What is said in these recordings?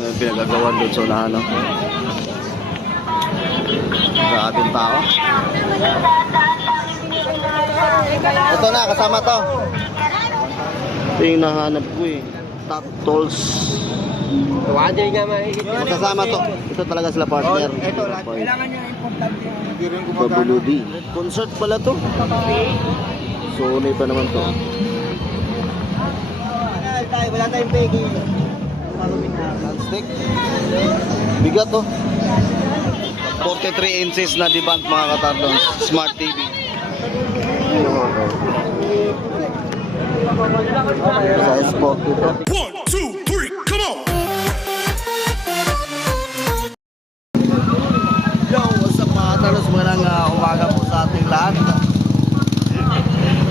May pinagagawa doon sa unahan, no? Grabing tao. Ito na, kasama to. Ito yung nahanap ko eh. Top tolls. Kasama to. Ito talaga sila partner. Ito, kailangan nyo importante. WD. Concert pala to. Sony pa naman to. Wala tayong pegi. Stick. Bigat to. 43 inches na deband mga katardon. Smart TV. Sa S4 dito. 1, 2, 3, come on! Yo, what's up mga talos? Magandang umaga po sa ating lahat.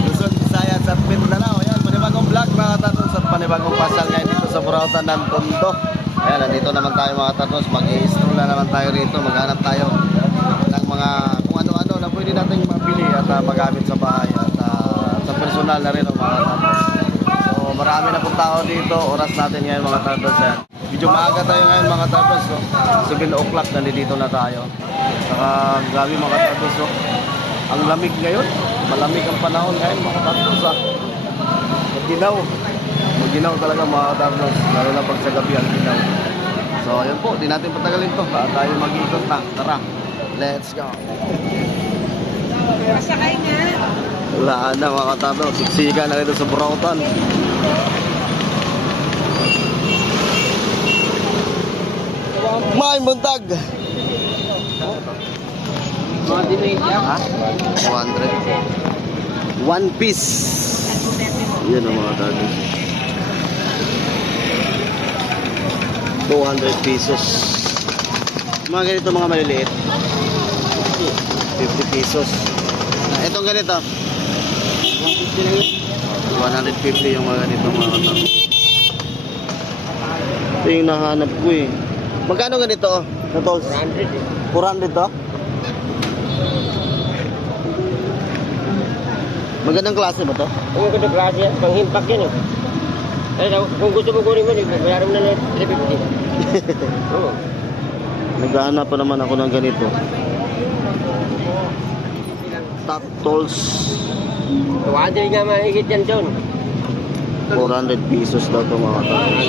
Luzon, Visayas at Mindanao. Ayan, panibagong vlog mga talos at panibagong pasal ngayon dito sa Burautan ng Tondo. Ayan, nandito naman tayo mga talos. Mag-i-stroll na naman tayo rito. Maghanap tayo ng mga kung ano-ano na pwede natin mabili at magamit sa bahay at sa personal na rin ang mga talos. So marami na pong tao dito. Oras natin ngayon mga talos. Medyo maaga tayo ngayon mga talos. 7 o'clock nandito na tayo. Saka grabe mga talos. Ang lamig ngayon. Malamig ang panahon ngayon mga talos. Maginaw talaga mga talos. Lalo na pag sa gabi ang ginaw. So ayun po, di natin patagalin to. Tayo mag-ikot na. Tara, let's go. Masakay nga. Wala na mga talos. Siksikan na rito sa Burautan. May buntag. Ha? 200. One piece. Yan ang mga talos. 200 pesos. Mga ganito mga maliliit. 50 pesos. Itong ganito. 150 yung mga ganito mga talos. Ito yung nahanap ko eh. Magkano ganito? Na tolls? 400 to? Magandang klase ba to? Kung ganda klase yan, pang-impact yan eh. Kung gusto mo kunin mo, bayaran mo na 350. Oo. Naghahanap pa naman ako ng ganito. Top tolls. 200 nga mahigit yan doon. 400 pesos daw ito mga talos.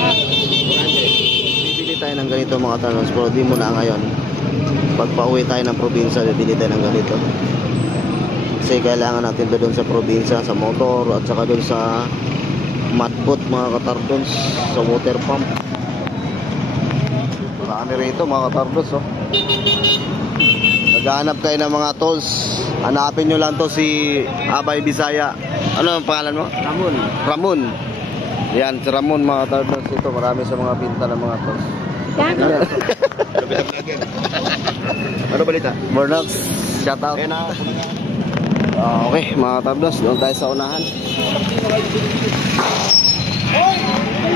Bibili tayo ng ganito mga talos, pero di mo na ngayon. Pag pauwi tayo ng probinsya, bibili tayo ng ganito. Kasi kailangan natin doon sa probinsya, sa motor, at saka doon sa matpot mga katardons, sa water pump. Marami rito mga katardons, oh. Naghahanap kayo ng mga tolls. Hanapin nyo lang to si Abay Bisaya. Ano ang pangalan mo? Ramon. Ramon. Yan, si Ramon mga katardons. Ito, marami sa mga pinta ng mga tolls. Ano balita? Bornox, shout out. Okay, mga katardons, doon tayo sa unahan.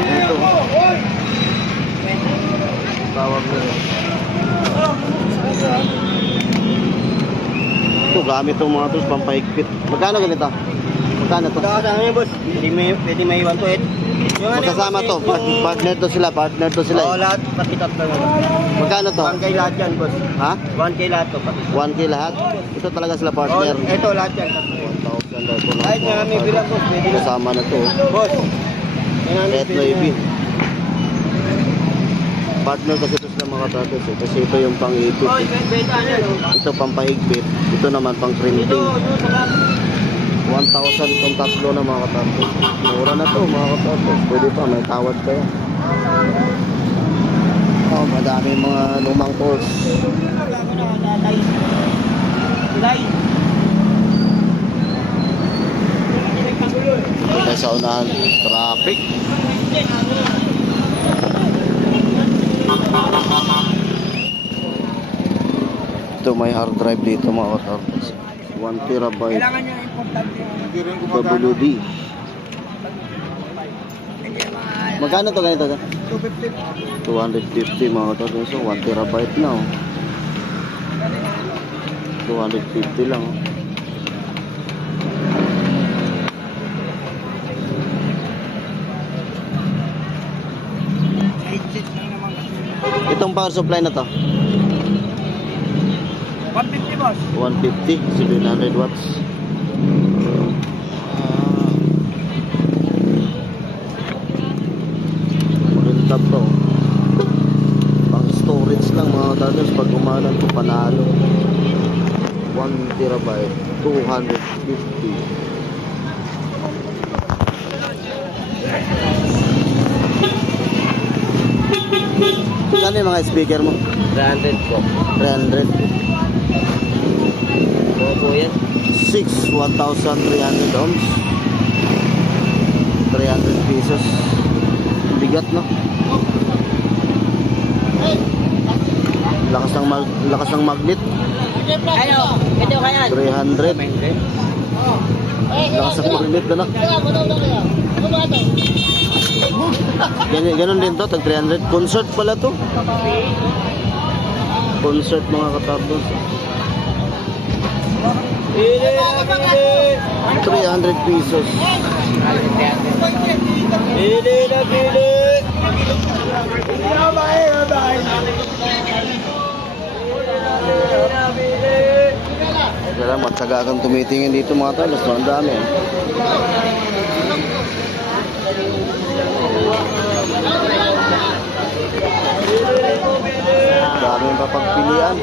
Dito. Tawag nila. Ito, gamit itong mga tools, pampahigpit. Magkano ganito? Magkano to? Kasama niya boss, pwede may 1 to 8. Magkasama to, partner to sila Oo, eh. lahat, pati tatlo na. Magkano to? 1K lahat yan boss. Ha? 1K lahat to pati. 1K lahat? Ito talaga sila partner. Ito lahat yan. 1,000 daw ito. Kahit nga may bilang boss, pwede na. Kasama na to. Boss. Kahit maybe. Partner kasi ito sila mga tatos eh. Kasi ito yung pang-ipit. Oy, benta niya no. Ito pang-pahigpit. Ito naman pang-printing. Ito, sa lahat. 1,000 itong tatlo na mga katatos. Mura na to mga katatos. Pwede pa, may tawad pa yan. Oh, madami mga lumang tools. Ito sa unahan, traffic. Ito may hard drive dito mga katatos. 1 terabyte. Kailangan niya importante. WD. Magkano to ganito? 250. 250 mga katatos. So 1 terabyte na oh. 250 lang oh. Headset lang naman kasi. Itong power supply na to. 150 boss. 150, 700 watts. Maganda to. Pang storage lang mga tatas. Pag umanan to panalo. 1 terabyte, 250. Kano yung mga speaker mo? 300 po. 300. Opo yan. 1,300 ohms. 300 pesos. Bigat, no? Lakas ng magnet. Ano? Ito kaya. 300. Lakas ng magnet, ano? Ganun din to, tag 300. Concert pala to. Concert mga katapos. 300 pesos. Pili na pili. Kaya matsaga kang tumitingin dito mga talos. Ang dami. Dami yung papagpilian.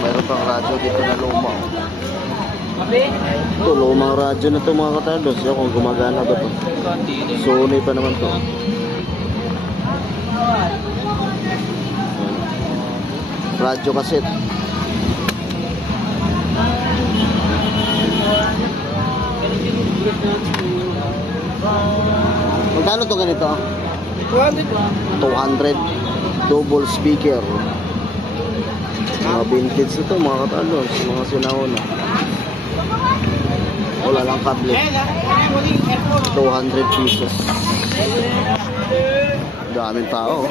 Mayroon pang radyo dito na luma. Ito, lumang radyo na to mga katardos. Yung kung gumagana ba to. Sony pa naman to. Radyo cassette. Magkano to ganito? 200. Double speaker. Mga vintage ito mga katardos. Mga sinauna. Wala lang kable. 200 pesos. Daming tao.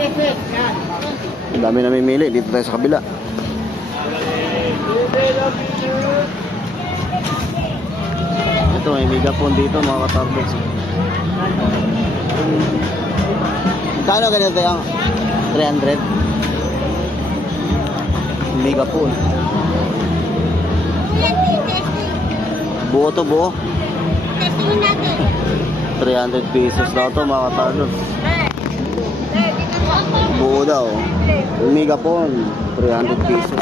Ang dami namimili. Dito tayo sa kabila. Ito may megaphone dito mga katardos. Kano ganito yung 300? Megaphone. Buo to buo. 300 pesos daw to mga katardos. Buo daw. Megaphone. 300 pesos.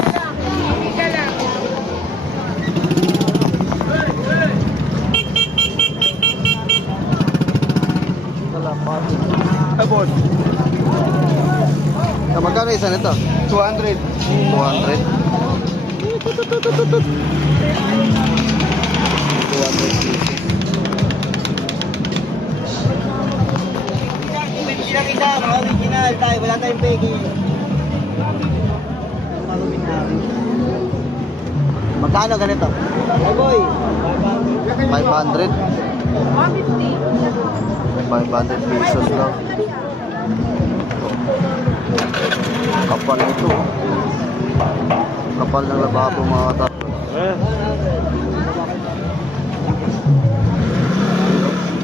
Abot. Magkano isa nito? 200. 200. 200 pesos. Kita, mga original tayo. Wala tayong pegi. Magkano ganito? Ay boy. 500. 500 pesos lang. Kapal nito. Kapal ng lababo mga tatlo.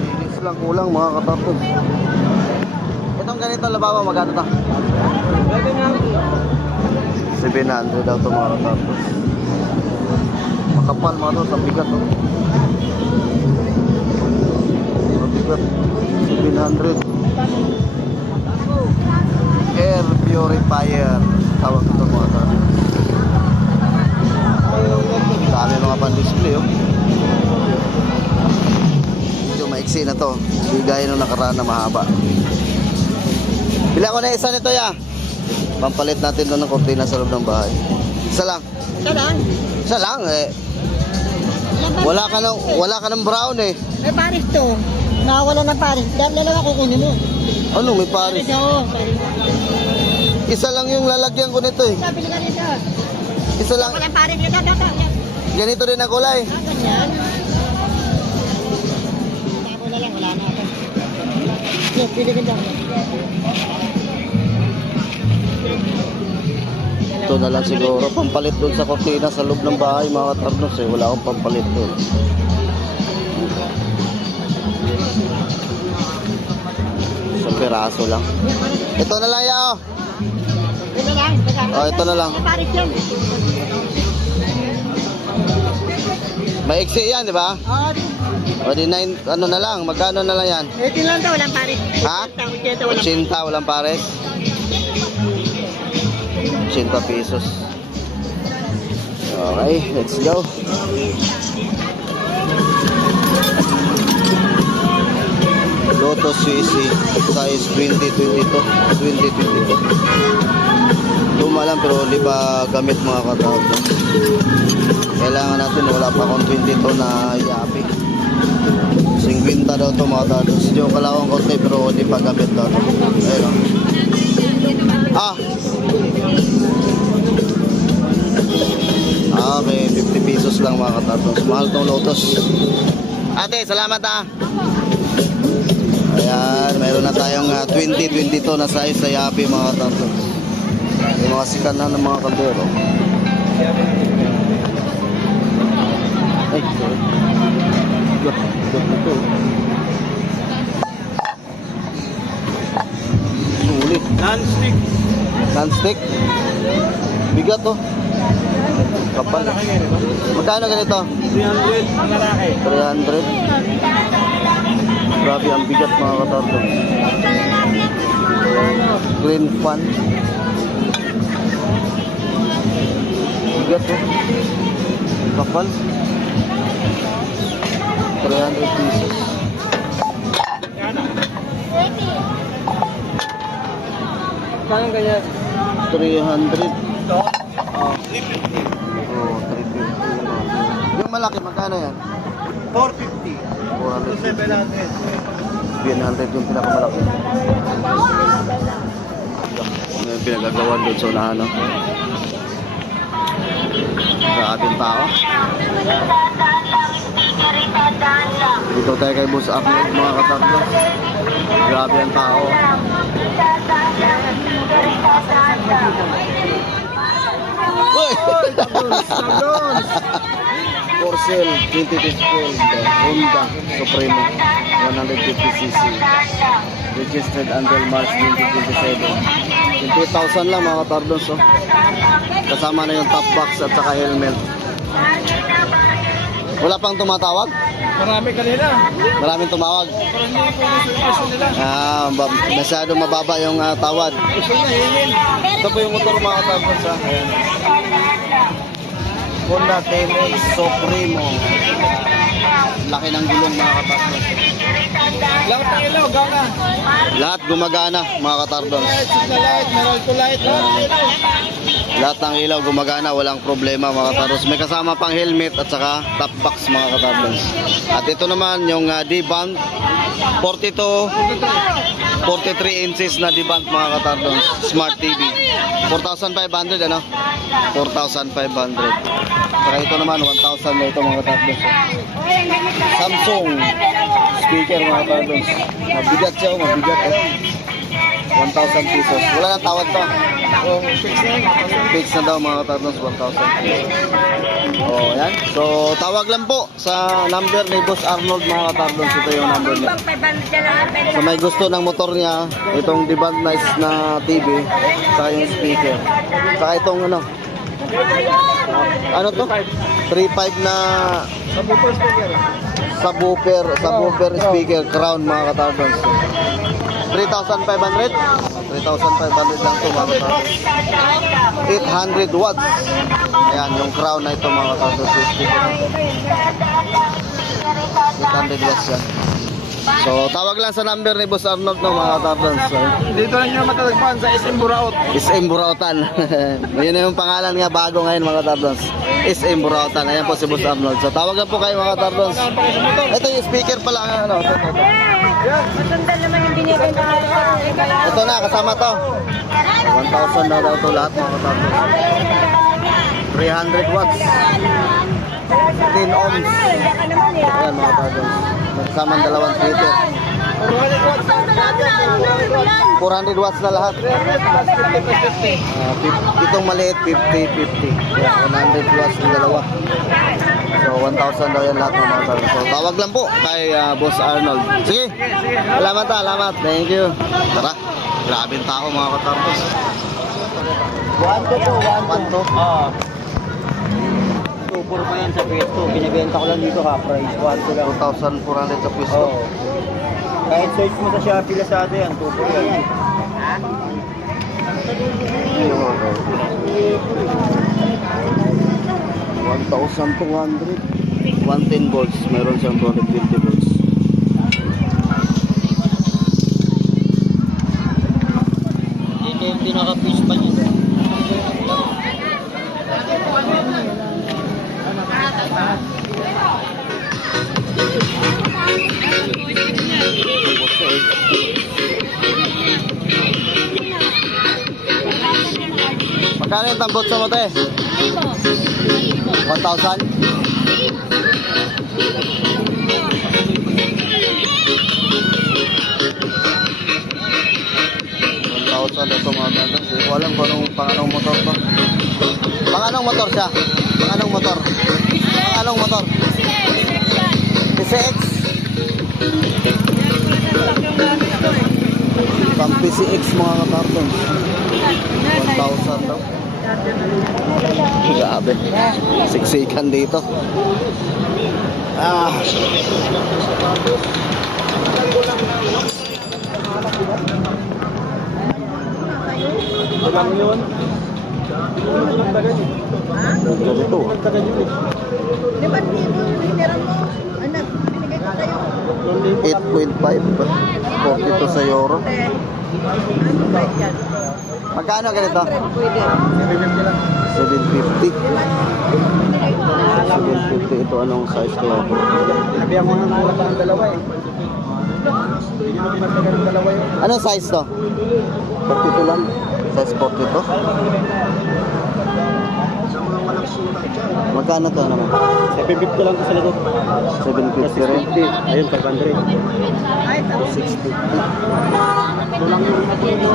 Linis lang kulang mga katapos. Itong ganito lababo magkano to? 700 daw to mga katapos. Makapal mga to sa bigat to. Mabigat. 700. Air purifier. Tawag ito mga tatlo. Dami mga pan-display oh. Medyo maiksi na to. Hindi gaya nung nakaraan na mahaba. Bila ko na isa nito ya. Pampalit natin doon ng kortina sa loob ng bahay. Isa lang. Isa lang. Isa lang eh. Wala ka ng brown eh. May Paris to. Nakawala ng Paris. Dalawa kukunin mo. Ano may Paris? Paris ako. Isa lang yung lalagyan ko nito eh. Sabi ka nito. Isa lang. Walang Paris nito. Ganito din ang kulay. Ganyan. Ako na lang. Wala na ako. Yes, pwede ka dyan. Ito na lang siguro. Pampalit doon sa kortina sa loob ng bahay mga katarnos eh. Wala akong pampalit doon. Isang piraso lang. Ito na lang ya, oh. Ito lang. Oh, ito na lang. Paris yan. Maiksi yan, di ba? Oo. O di 9, ano na lang, magkano na lang yan? 18 lang daw, walang Paris. Ha? 80, 80, walang pares. 80 pesos. Okay, let's go. Lotus Suisi, size 2022. Luma lang pero di pa gamit mga katawag. Kailangan natin, wala pa akong 22 na Yapi. 50 daw ito mga katawag. Joke lang akong konti pero di pa gamit daw. Ayun. Ah! Okay, 50 pesos lang mga katawag. Mahal tong Lotus. Ate, salamat ah! Ayan, mayroon na tayong 2022 na size sa Yapi mga katawag. Yung mga sikat na ng mga kaldero. Ay, sorry. Ito. Sulit. Non-stick. Non-stick. Bigat to. Kapal. Magkano ganito? 300 ang lalaki. 300. Grabe ang bigat mga katawag. Green fan. Bigat to. Kapal. 300 pesos. Kaya ganyan. 300. Ito. Oh, 350. Yung malaki, magkano yan? 450. 400. 700. 700 yung pinakamalaki. Ano yung pinagagawa doon sa unahan, no? Grabe yung tao. Dito tayo kay Boss Ahmed, mga katakbo. Grabe ang tao. Uy! For sale, 2015, Honda Supremo, 150cc. Registered until March 2027. 20,000 lang mga katardos, oh. Kasama na yung top box at saka helmet. Wala pang tumatawag? Marami kanina. Maraming tumawag. Parang hindi po yung sitwasyon nila. Masyado mababa yung tawad. Gusto na hingin. Ito po yung motor mga katardos, ha. Ayan. Honda TMX Supremo. Laki ng gulong mga katardos. Lahat ng ilaw, gana. Lahat gumagana mga katardos. Light, signal light, meron to light. Lahat ng ilaw gumagana, walang problema mga katardos. May kasama pang helmet at saka top box mga katardos. At ito naman yung D-band 43 inches na D-band mga katardos. Smart TV. 4,500 ano? 4,500. Saka ito naman 1,000 na ito mga katardos. Samsung speaker mga katardos. Mabigat siya, mabigat eh. 1,000 pesos. Wala nang tawad to. Fix na daw mga katardos, 1,000 pesos. Oh, yan. So, tawag lang po sa number ni Boss Arnold mga katardos. Ito yung number niya. So, may gusto ng motor niya, itong D-band na TV, saka yung speaker. Saka itong ano to? 3.5 na subwoofer speaker crown mga katardos. 3,500? 3,500 lang ito mga katardos. 800 watts. Ayan, yung crown na ito mga katardos. 800 watts yan. So, tawag lang sa number ni Boss Arnold no mga katardos. So, Dito lang nyo matalagpan sa SM Buraot. SM Burautan. Yun na yung pangalan nga bago ngayon mga katardos. SM Burautan. Ayan po si Boss Arnold. So, tawag lang po kayo mga katardos. Ito yung speaker pala. Ano, ito. Matanda naman yung binibenta natin. Ito na, kasama to. 1,000 na daw ito lahat mga katardos. 300 watts. 10 ohms. Ayan mga katardos. Kasama ang dalawang tweeter. 400 watts na lahat. Itong maliit, 50. 100 watts ng dalawa. So 1,000 daw yan lahat ng mga tardos. So tawag lang po kay Boss Arnold. Sige, salamat ha, salamat. Thank you. Tara, grabe yung tao mga katardos. 1 to. Oo. 2-4 pa yan sa pwesto. Binibenta ko lang dito ha, price 1 ko lang. 2,400 sa pwesto. Oo. Kahit search mo sa Shopee Lazada yan, 2-4 yan. 1,200. 110 volts. Meron siyang 220 volts. Dito yung pinaka-fish pa niya. Magkano yung tambot sa mote? 1,000? Ito mga tandos. Hindi ko alam kung anong motor to. Anong motor siya? Anong motor? Anong motor? PCX? Pang PCX mga katartons. 1,000 daw. Grabe. Siksikan dito. Ah. Lang yun. Ganito. Di ba hiniram mo? Anak, binigay ko sa'yo. 8.5. 42 sa euro. Ano ba yan? Magkano ganito? Pwede. 750. 750 ito anong size kaya po? Sabi ang mga nalapa ng dalawa eh. Hindi nyo magmatagal ng dalawa yun. Anong size to? 42 lang. Size 42. Magkano to naman? 750 lang ito sa likod. 750 rin. Ayun, 500. 650. Ito lang yung nagino.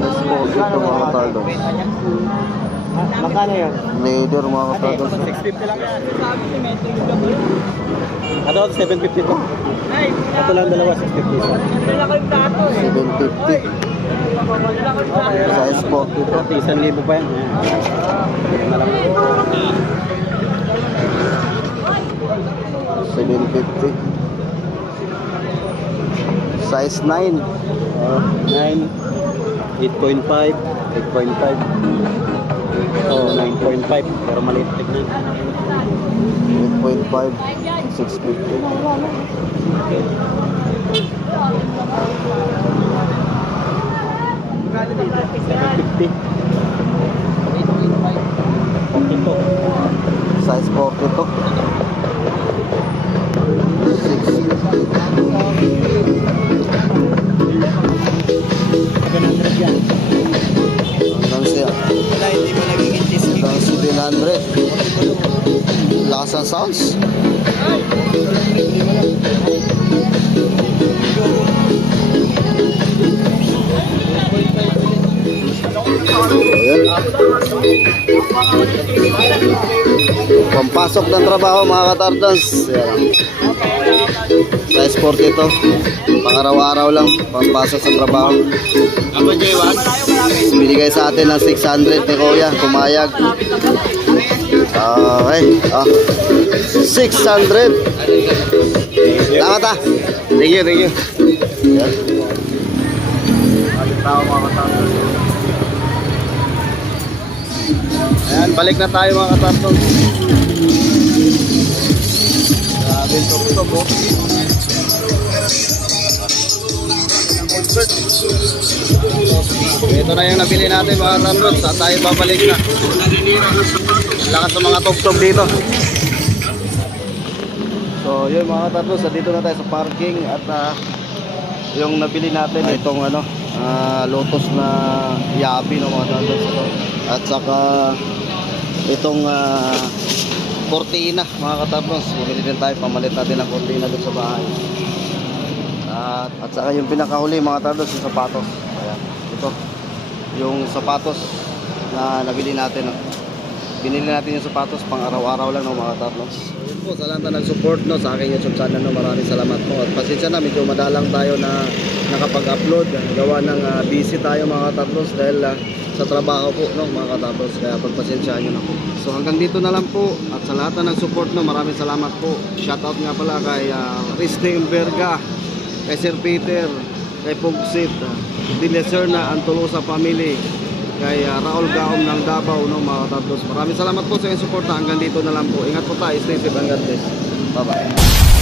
Size 42 mga katardos. Magkano yan? Leather mga katardos. 650 lang yan. Ito, 750 to. Ito lang dalawa, 650. 750. Size 42. 1,000 pa yan. Ayan. 750. Size 9. 9, 8.5, 8.5. Oh, 9.5. Pero maliit tignan. 8.5. 650. Size 42. 700 yan. Hanggang 700. Lakas ang sounds. Ayan. Pampasok ng trabaho mga katardans. Ayan. Size 40 ito. Pang-araw-araw lang. Pampasok sa trabaho. Binigay sa atin ng 600 ni Kuya. Pumayag. Okay. 600. Salamat ah. Thank you, thank you. Ayan. Ayan, balik na tayo mga katardans. Grabe yung tugtog oh. Ito na yung nabili natin mga katardans. At tayo babalik na. Lakas ng mga tugtog dito. So yun mga katardans, dito na tayo sa parking. At yung nabili natin itong ano, Lotus na Yabi no mga katardans ito. At saka itong cortina mga katardans. Bumili din tayo, pamalit natin ang cortina doon sa bahay. At saka yung pinakahuli mga katardans, yung sapatos. Ayan, ito yung sapatos na nabili natin. No? Binili natin yung sapatos pang araw-araw lang, no, mga tatlos. Yun po, sa lahat na nag-support, no, sa aking YouTube channel, no, maraming salamat po. At pasensya na, medyo madalang tayo na nakapag-upload. Gawa ng busy tayo, mga tatlos, dahil sa trabaho po, no, mga tatlos. Kaya pagpasensyaan nyo na po. So hanggang dito na lang po. At sa lahat na nag-support, no, maraming salamat po. Shoutout nga pala kay Risting Berga, kay Sir Peter, kay Pugsit, Dileser na Antolosa Family, kay Raul Gaom ng Davao, no, mga tatlos. Maraming salamat po sa inyong support. Hanggang dito na lang po. Ingat po tayo, stay safe and God bless. Bye bye.